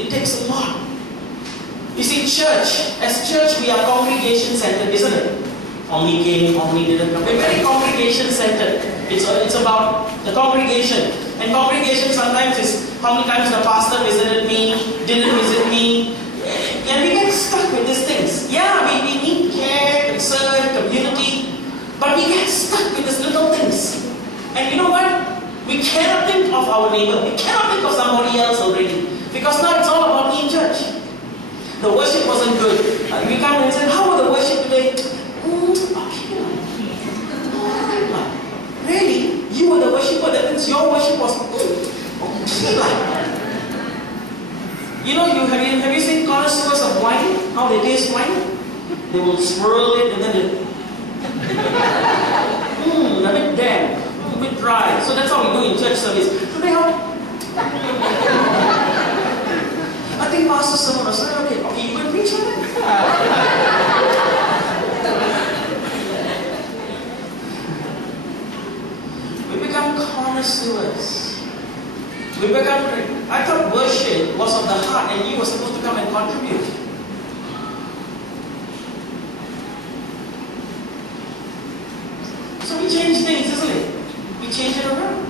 It takes a lot. You see, as church, we are congregation-centered, isn't it? How many came, how many didn't come. We're very congregation-centered. It's about the congregation. And congregation sometimes is how many times the pastor visited me, didn't visit me. And we get stuck with these things. Yeah, we need care, concern, community. But we get stuck with these little things. And you know what? We cannot think of our neighbor. We cannot think of somebody else already. Because now it's all about me in church. The worship wasn't good. We come and say, how was the worship today? Okay. Really? You were the worshiper, that means your worship was good. Okay. You know, have you seen connoisseurs of wine? How they taste wine? They will swirl it and then they a bit damp, a bit dry. So that's how we do in church service. Today how? I think Pastor Simon was saying, okay, you can preach on it. We become connoisseurs. I thought worship was of the heart and you were supposed to come and contribute. So we change things, isn't it? We change it around.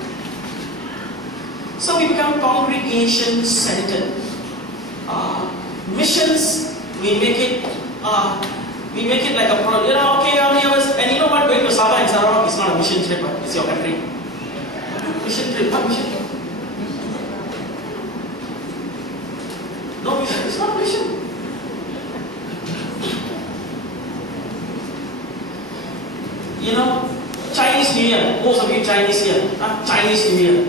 So we become congregation-centered. Missions, we make it like a project. Okay, and you know what? Going to Sabah and Sarawak is not a mission trip, it's your country. Mission trip, what mission? No mission, it's not a mission. You know, Chinese New Year, most of you Chinese here, Chinese New Year.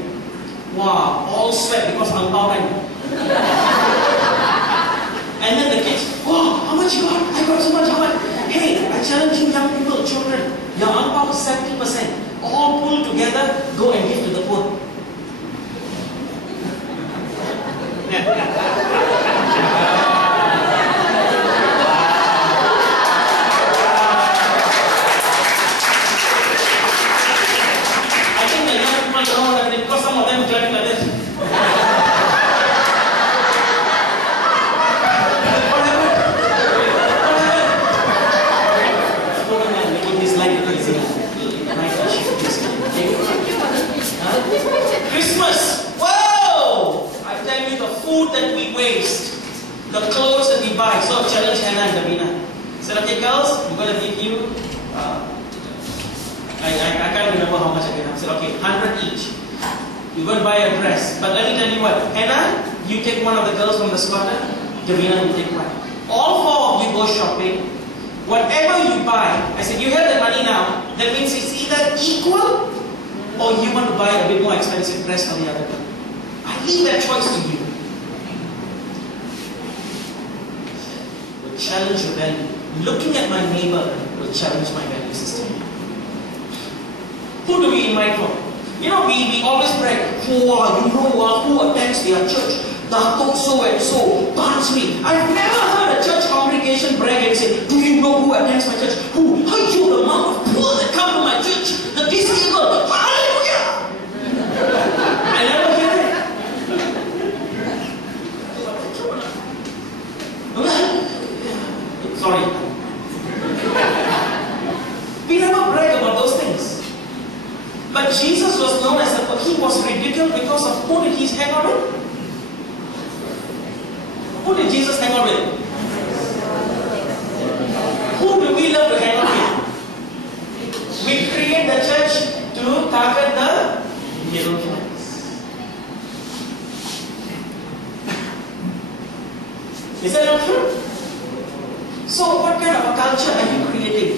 Wow, all sweat because I'm time. And then the kids, wow, how much you got? I got so much, how much? Hey, I challenge you young people, children, your angpao is 70%. All pull together, go and give to the poor. I think the young people don't know that because some of them clap like this. Christmas! Whoa! I tell you, the food that we waste, the clothes that we buy. So I challenged Hannah and Davina. I said, okay girls, I'm going to give you, I can't remember how much I gave. I said, okay, 100 each. You're going to buy a dress. But let me tell you what, Hannah, you take one of the girls from the squatter, Davina, you take one. All four of you go shopping. Whatever you buy, I said, you have the money now, that means it's either equal or you want to buy a bit more expensive dress for the other girl. I leave that choice to you. Will challenge your value. Looking at my neighbor will challenge my value system. Who do we invite for? You know, we always brag, who attends their church? Dato so and so, Bansri. I've never heard a church congregation brag and say, do you know who attends my church? Who? The amount of poor that come to my church, the disabled. Hallelujah! I never hear it. Sorry. We never brag about those things. But Jesus was known as he was ridiculed because of who did he hang out with? Who did Jesus hang out with? Who do we love to hang out with? We create the church to target the middle class. Is that not true? So what kind of a culture are you creating?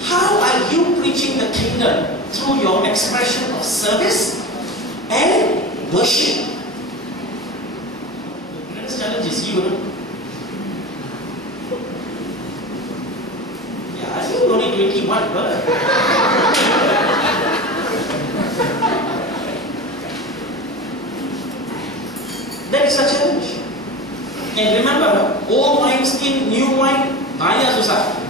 How are you preaching the kingdom? Through your expression of service and worship. The greatest challenge is you. Yeah, I think only 21, brother. That is a challenge. And remember, old wine skin, new wine, banyak susah.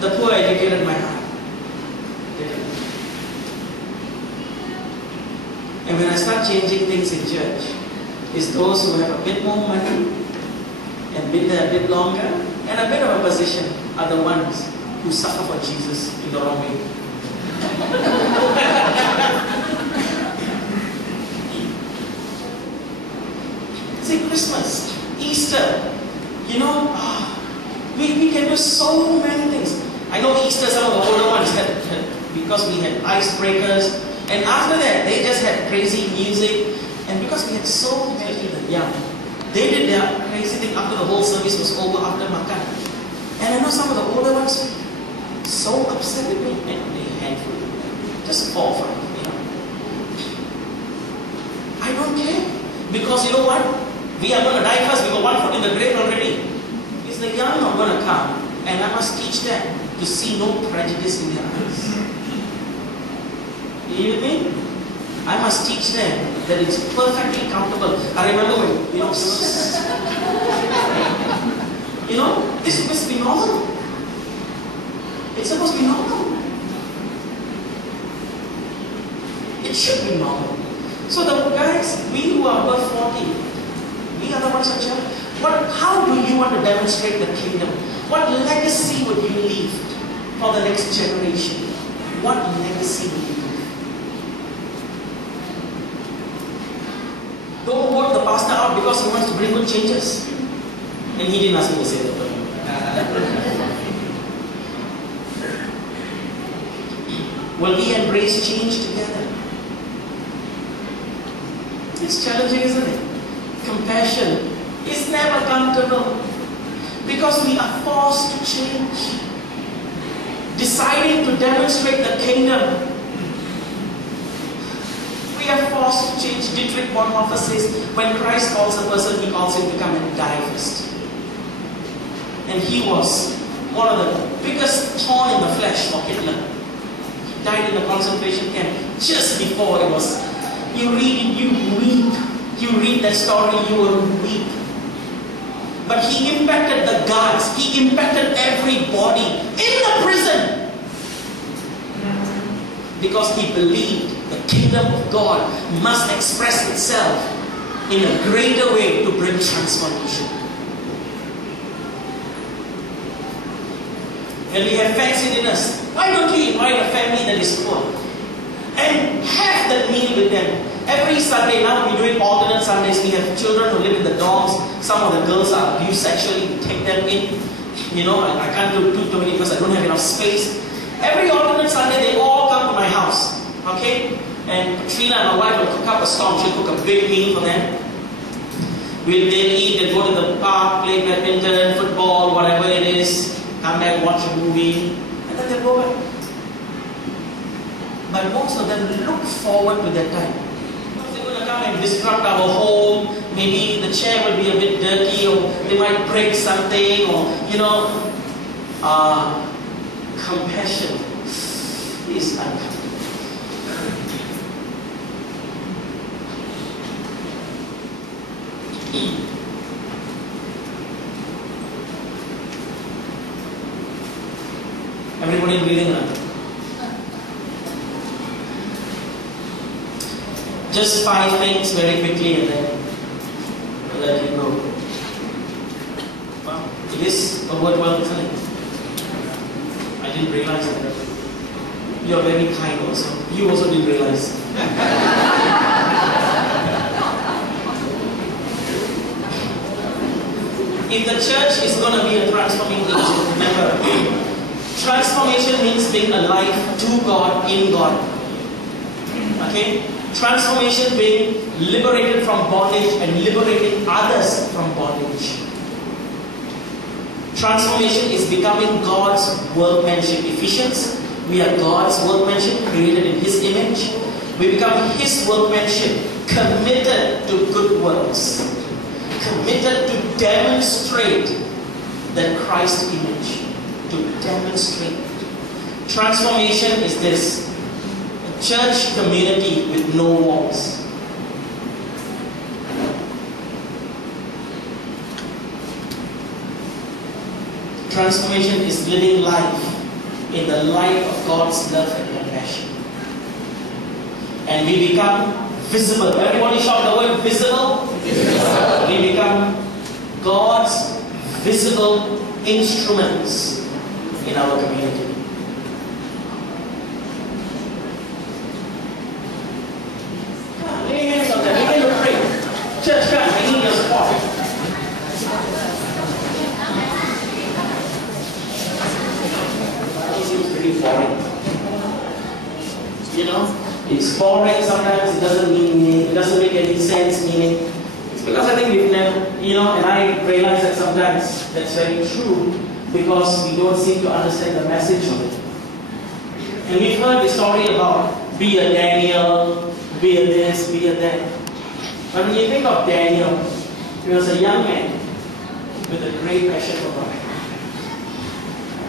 The poor educated my heart. And when I start changing things in church, it's those who have a bit more money and been there a bit longer and a bit of a position are the ones who suffer for Jesus in the wrong way. See, Christmas, Easter, we can do so many things. I know Easter, some of the older ones had, because we had icebreakers, and after that, they just had crazy music, and because we had so many of the young, they did their crazy thing after the whole service was over, after makan. And I know some of the older ones, so upset with me, and they handful, just fall for it, I don't care, because you know what? We are going to die first. We got one foot in the grave already. It's the young are going to come, and I must teach them to see no prejudice in their eyes. You hear me? I must teach them that it's perfectly comfortable. I remember when, it's supposed to be normal. It's supposed to be normal. It should be normal. So the guys, we who are above 40, we are the ones at church. How do you want to demonstrate the kingdom? What legacy would you leave for the next generation? What legacy would you leave? Don't vote the pastor out because he wants to bring good changes. And he didn't ask me to say that. Will we embrace change together? It's challenging, isn't it? Compassion is never comfortable because we are forced to change. Deciding to demonstrate the kingdom, we are forced to change. Dietrich Bonhoeffer says, when Christ calls a person, he calls him to come and die first. And he was one of the biggest thorn in the flesh for Hitler. He died in the concentration camp just before it was. You read it, you weep. You read that story, you will weep. But he impacted the guards. He impacted everybody in the prison. Because he believed the kingdom of God must express itself in a greater way to bring transformation. When we have fancy dinners, why don't you invite a family that is poor? And have that meal with them. Every Sunday, now we're doing alternate Sundays. We have children who live in the dorms. Some of the girls are abused sexually. We take them in. I can't do too many because I don't have enough space. Every alternate Sunday, they all come to my house. Okay? And Katrina and my wife will cook up a storm. She'll cook a big meal for them. They'll eat, they'll go to the park, play badminton, football, whatever it is. Come back, watch a movie. And then they'll go back. But most of them look forward to that time. They're going to come and disrupt our home. Maybe the chair will be a bit dirty, or they might break something, or compassion is uncomfortable. Everybody breathing out. Just 5 things very quickly and then we'll let you go. Wow, it is a worthwhile thing. I didn't realize that. You're very kind also. You also didn't realize. If the church is going to be a transforming agent, remember, transformation means being alive to God, in God. Okay? Transformation being liberated from bondage and liberating others from bondage. Transformation is becoming God's workmanship. Ephesians, we are God's workmanship, created in His image. We become His workmanship, committed to good works, committed to demonstrate that Christ image, to demonstrate. Transformation is this: a church community with no walls. Transformation is living life in the light of God's love and compassion. And we become visible. Everybody shout the word visible. Visible. We become God's visible instruments in our community. Church, I need your support. It seems pretty boring. You know, it's boring sometimes, it doesn't make any sense meaning. It's because I think we've never, and I realize that sometimes that's very true because we don't seem to understand the message of it. And we've heard the story about be a Daniel, be a this, be a that. But when you think of Daniel, he was a young man with a great passion for God.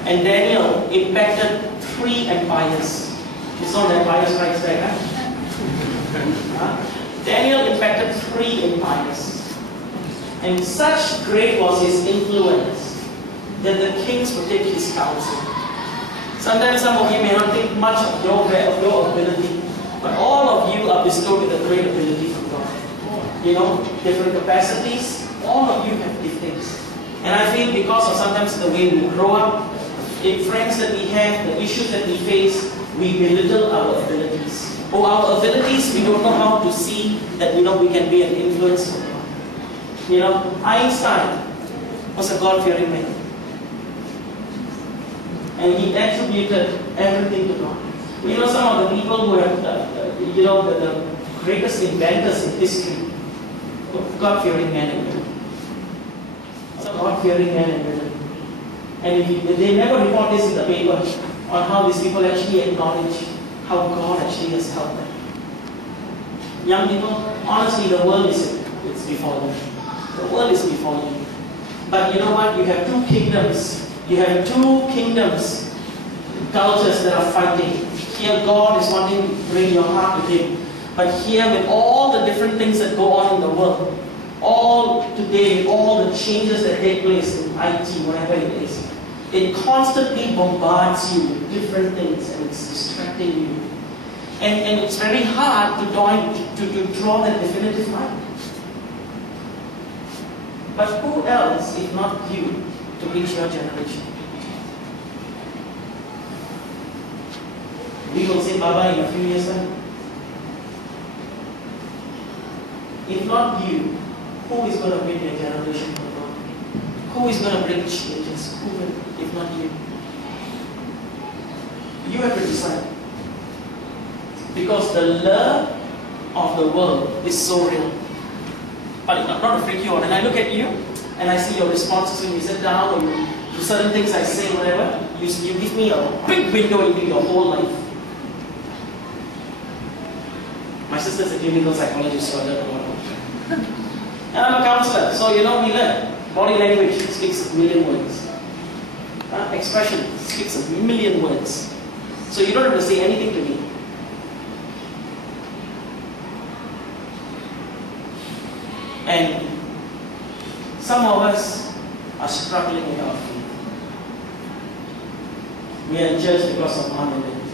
And Daniel impacted 3 empires. It's not Empire Strikes Back, huh? Daniel impacted 3 empires. And such great was his influence that the kings would take his counsel. Sometimes some of you may not think much of your ability, but all of you are bestowed with a great ability from God. Different capacities, all of you have giftings. And I feel because of sometimes the way we grow up, the friends that we have, the issues that we face, we belittle our abilities. Or our abilities, we don't know how to see that we can be an influence for God. Einstein was a God-fearing man. And he attributed everything to God. Some of the people who are, the greatest inventors in history, God-fearing men and women. Some God-fearing men and women. And they never report this in the paper on how these people actually acknowledge how God actually has helped them. Young people, honestly, the world is before you. The world is before you. But you know what? You have 2 kingdoms. You have 2 kingdoms, cultures that are fighting. Here God is wanting to bring your heart to Him. But here with all the different things that go on in the world, all today, all the changes that take place in IT, whatever it is, it constantly bombards you with different things and it's distracting you. And it's very hard to draw that definitive line. But who else, if not you, to reach your generation? We will say bye-bye in a few years' time. If not you, who is going to bring your generation to God? Who is going to bring changes? Who will, if not you? You have to decide. Because the love of the world is so real. But not to freak you out. And I look at you, and I see your responses when you sit down, or you do certain things I say, whatever. You give me a big window into your whole life. My sister's a clinical psychologist, so I don't know what. And I'm a counselor, so we learn. Body language speaks a million words. Expression speaks a million words. So you don't have to say anything to me. And some of us are struggling with our faith. We are in church because of unbelief.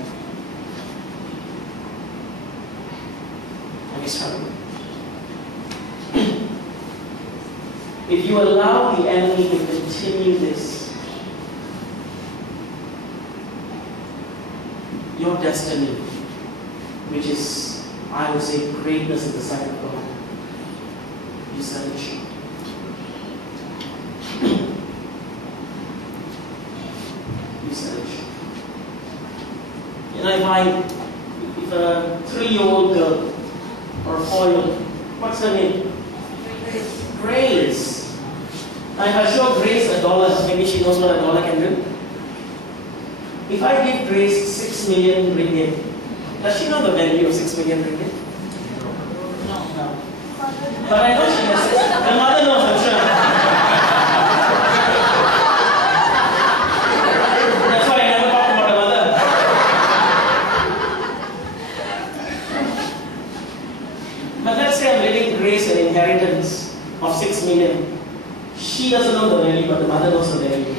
And we struggle. If you allow the enemy to continue this, your destiny, which is, I would say, greatness in the sight of God, you sell it short. You sell it short. If a 3-year-old girl or a 4-year-old, what's her name? Grace. Now if I show Grace $1, maybe she knows what $1 can do. If I give Grace 6 million ringgit, does she know the value of 6 million ringgit? No. But I know she has 6. The mother knows, I'm sure. That's why I never talk about the mother. But let's say I'm giving Grace an inheritance of 6 million. She doesn't know the value, but the mother knows the value.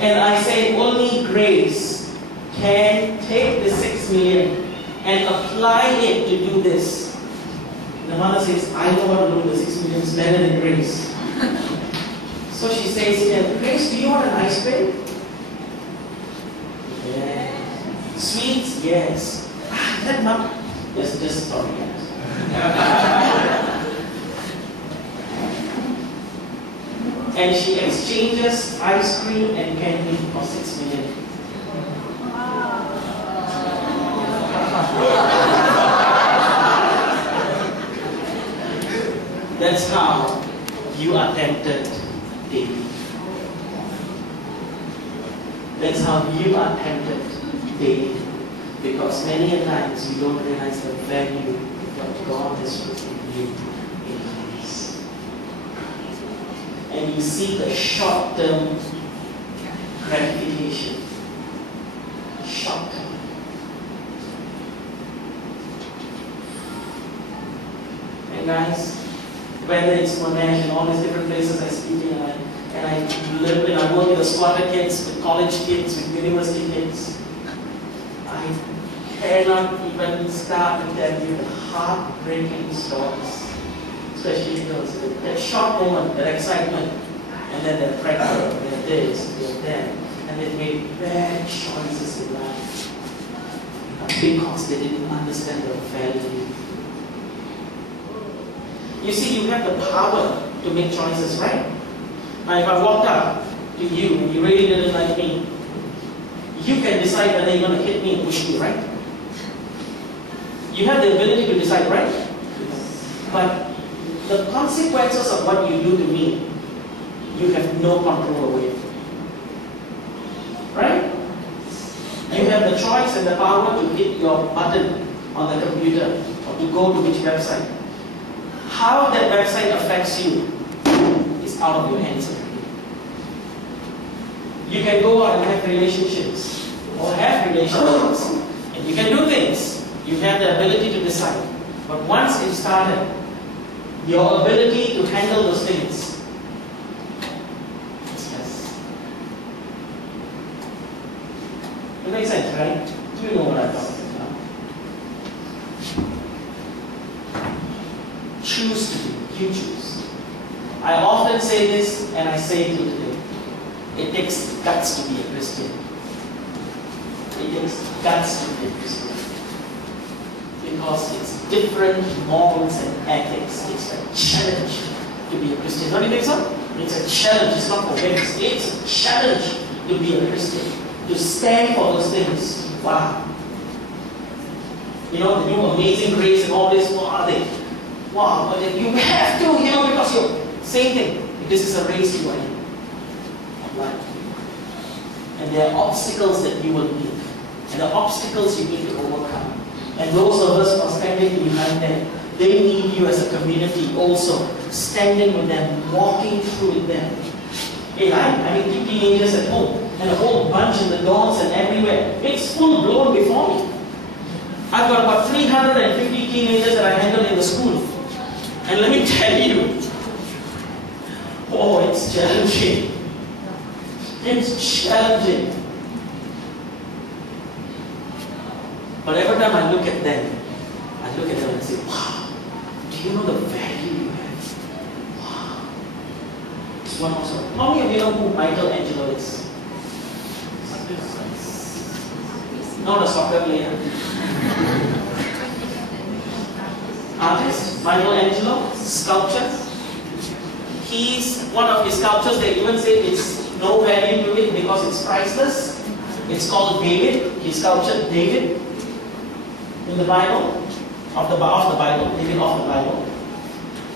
And I say only Grace can take the 6 million and apply it to do this. The mother says, I know how to do the 6 million is better than Grace. So she says, yeah, Grace, do you want an ice cream? Yes. Sweets? Yes. That not. Just sorry, guys. And she exchanges ice cream and candy for 6 million. That's how you are tempted daily. That's how you are tempted daily. Because many a times you don't realize the value that God has put in you in place. And you see the short-term gratification. Short-term. And guys, whether it's Monash and all these different places I speak in, and I live in, I work with the squatter kids, with college kids, with university kids, I cannot even start to tell you the heartbreaking stories, especially those, that short moment, that excitement, and then they're pregnant, they're this, they're that, and they made bad choices in life because they didn't understand the value. You see, you have the power to make choices, right? Now, if I walked up to you and you really didn't like me, you can decide whether you're going to hit me and push me, right? You have the ability to decide, right? But the consequences of what you do to me, you have no control over it. Right? You have the choice and the power to hit your button on the computer or to go to which website. How that website affects you is out of your hands. You can go out and have relationships or have relationships and you can do things. You have the ability to decide. But once it's started, your ability to handle those things is less. It makes sense, right? Do you know what I'm talking about? Choose to do. You choose. I often say this and I say it today. It takes guts to be a Christian. It takes guts to be a Christian. Because it's different morals and ethics. It's a challenge to be a Christian. Don't you think so? It's a challenge. It's not for whims. It's a challenge to be a Christian. To stand for those things. Wow. You know, the new Amazing Grace and all this, what are they? Wow, but you have to, because you're same thing. This is a race you are in. Life. And there are obstacles that you will meet. And the obstacles you need to overcome. And those of us who are standing behind them, they need you as a community also. Standing with them, walking through with them. Hey, I mean, 2 teenagers at home, and a whole bunch in the dorms and everywhere. It's full blown before me. I've got about 350 teenagers that I handle in the school. And let me tell you, oh, it's challenging. It's challenging. But every time I look at them and say, wow, do you know the value you have? Wow. It's one also. How many of you know who Michelangelo is? Not a soccer player. Artist, Michelangelo, sculpture. He's one of his sculptures, they even say it's no value to it because it's priceless. It's called David. He sculptured David in the Bible, of the Bible, David of the Bible.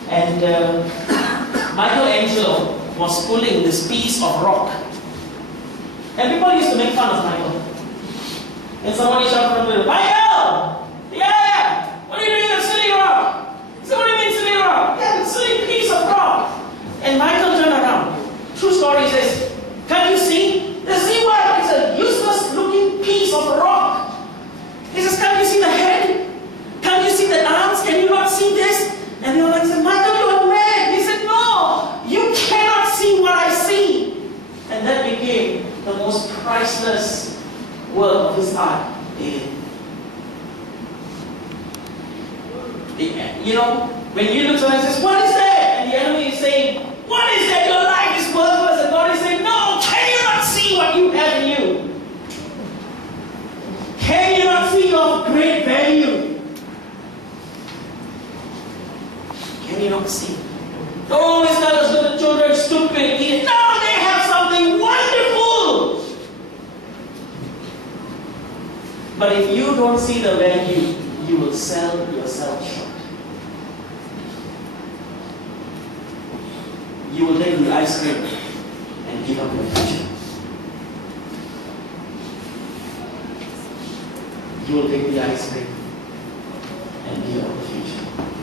And Michelangelo was pulling this piece of rock. And people used to make fun of Michael. And somebody shouted from the Michael! Yeah! What are you doing with a silly rock? He said, what do you mean silly rock? Yeah, it's a silly piece of rock. And Michael turned around. True story, he says, can't you see? See what? It's a useless looking piece of rock. He says, can't you see the head? Can't you see the arms? Can you not see this? And they were like, Michael, you are mad. He said, no, you cannot see what I see. And that became the most priceless work of his art. You know, when you look at someone and says, what is that? And the enemy is saying, what is that? Your life is worthless. And God is saying, no, can you not see what you have in you? Can you not see your great value? Can you not see? Don't always tell us that the children are stupid. No, they have something wonderful. But if you don't see the value, you will sell yourself short. You will take the ice cream and give up your future. You will take the ice cream and give up your future.